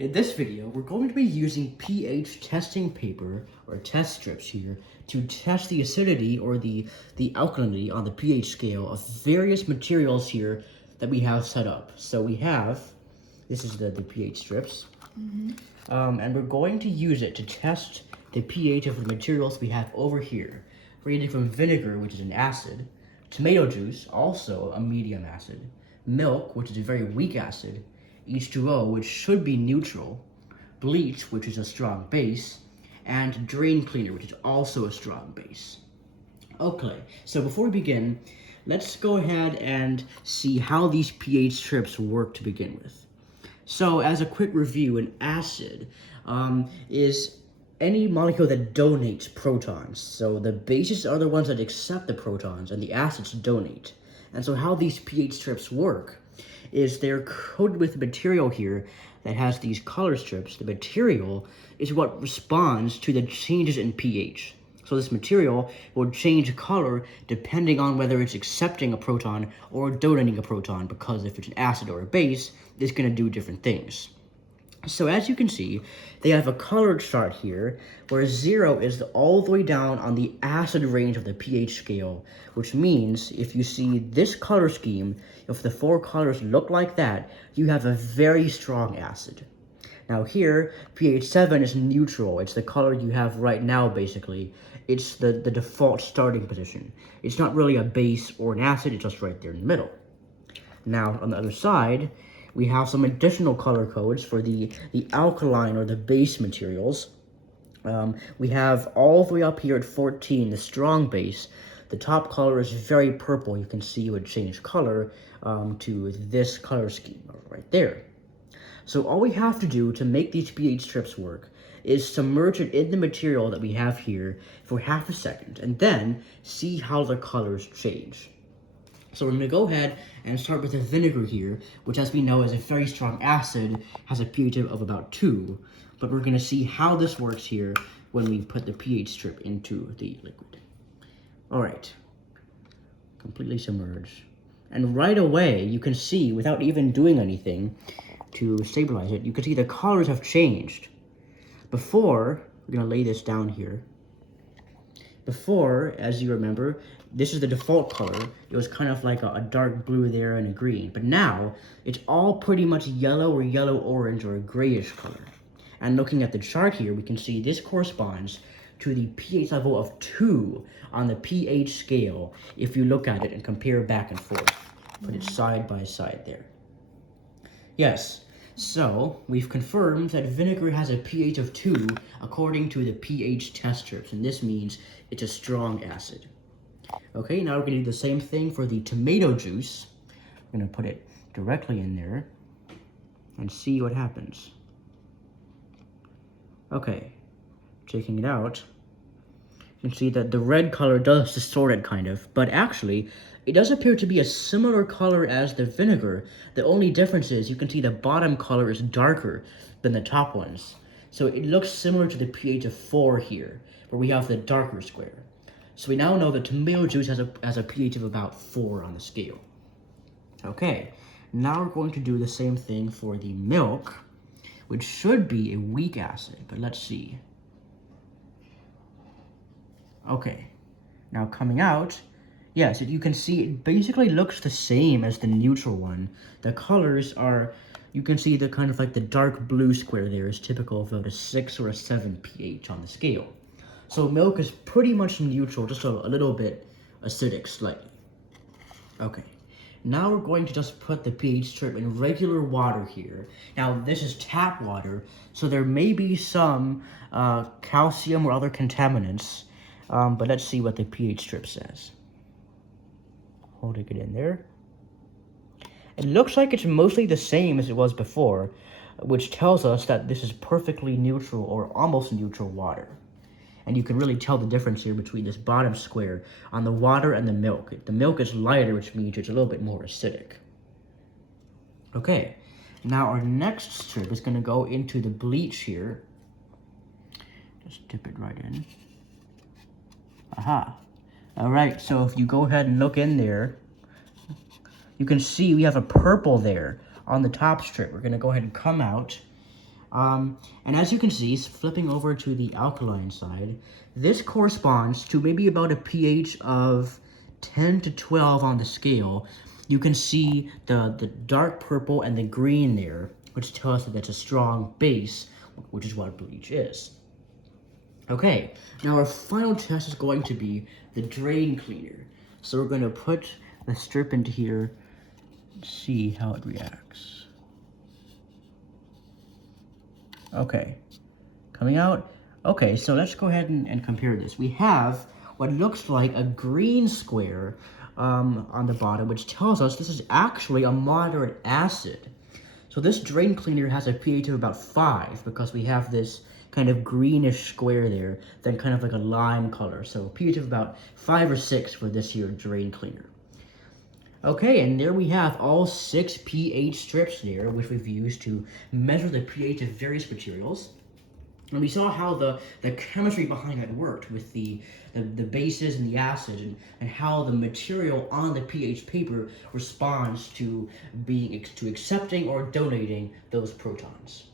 In this video, we're going to be using pH testing paper, or test strips here, to test the acidity or the alkalinity on the pH scale of various materials here that we have set up. So we have, this is the pH strips, and we're going to use it to test the pH of the materials we have over here, ranging from vinegar, which is an acid, tomato juice, also a medium acid, milk, which is a very weak acid, H2O, which should be neutral, bleach, which is a strong base, and drain cleaner, which is also a strong base. Okay, so before we begin, let's go ahead and see how these pH strips work to begin with. So as a quick review, an acid is any molecule that donates protons. So the bases are the ones that accept the protons, and the acids donate. And so how these pH strips work is they're coated with material here that has these color strips. The material is what responds to the changes in pH. So this material will change color depending on whether it's accepting a proton or donating a proton, because if it's an acid or a base, it's going to do different things. So as you can see, they have a color chart here where 0 is all the way down on the acid range of the pH scale, which means if you see this color scheme, if the 4 colors look like that, you have a very strong acid. Now here, pH 7 is neutral. It's the color you have right now, basically. It's the default starting position. It's not really a base or an acid, it's just right there in the middle. Now, on the other side, we have some additional color codes for the alkaline or the base materials. We have all the way up here at 14, the strong base. The top color is very purple. You can see it would change color to this color scheme right there. So all we have to do to make these pH strips work is submerge it in the material that we have here for half a second, and then see how the colors change. So we're going to go ahead and start with the vinegar here, which, as we know, is a very strong acid, has a pH of about 2. But we're going to see how this works here when we put the pH strip into the liquid. All right, completely submerge. And right away, you can see, without even doing anything to stabilize it, you can see the colors have changed. Before, we're going to lay this down here. Before, as you remember, this is the default color. It was kind of like a dark blue there and a green. But now, it's all pretty much yellow or yellow-orange or a grayish color. And looking at the chart here, we can see this corresponds to the pH level of 2 on the pH scale if you look at it and compare back and forth. Put it side by side there. Yes, so we've confirmed that vinegar has a pH of 2 according to the pH test strips, and this means it's a strong acid. Okay, now we're going to do the same thing for the tomato juice. I'm going to put it directly in there and see what happens. Okay, taking it out, you can see that the red color does distort it kind of, but actually, it does appear to be a similar color as the vinegar. The only difference is you can see the bottom color is darker than the top ones. So it looks similar to the pH of 4 here, where we have the darker square. So we now know that tomato juice has a pH of about 4 on the scale. Okay, now we're going to do the same thing for the milk, which should be a weak acid, but let's see. Okay, now coming out, yes, you can see it basically looks the same as the neutral one. The colors are, you can see the kind of like the dark blue square there is typical of about a 6 or a 7 pH on the scale. So milk is pretty much neutral, just a little bit acidic slightly. Okay, now we're going to just put the pH strip in regular water here. Now this is tap water, so there may be some calcium or other contaminants, but let's see what the pH strip says. Holding it in there. It looks like it's mostly the same as it was before, which tells us that this is perfectly neutral or almost neutral water. And you can really tell the difference here between this bottom square on the water and the milk. The milk is lighter, which means it's a little bit more acidic. Okay, now our next strip is going to go into the bleach here. Just dip it right in. Aha. All right, so if you go ahead and look in there, you can see we have a purple there on the top strip. We're going to go ahead and come out And as you can see, flipping over to the alkaline side, this corresponds to maybe about a pH of 10 to 12 on the scale. You can see the dark purple and the green there, which tells us that it's a strong base, which is what bleach is. Okay, now our final test is going to be the drain cleaner. So we're going to put the strip into here and see how it reacts. Okay, coming out. Okay, so let's go ahead and compare this. We have what looks like a green square on the bottom, which tells us this is actually a moderate acid. So this drain cleaner has a pH of about 5 because we have this kind of greenish square there, then kind of like a lime color. So pH of about 5 or 6 for this here drain cleaner. Okay, and there we have all 6 pH strips there, which we've used to measure the pH of various materials. And we saw how the chemistry behind that worked with the bases and the acid, and how the material on the pH paper responds to accepting or donating those protons.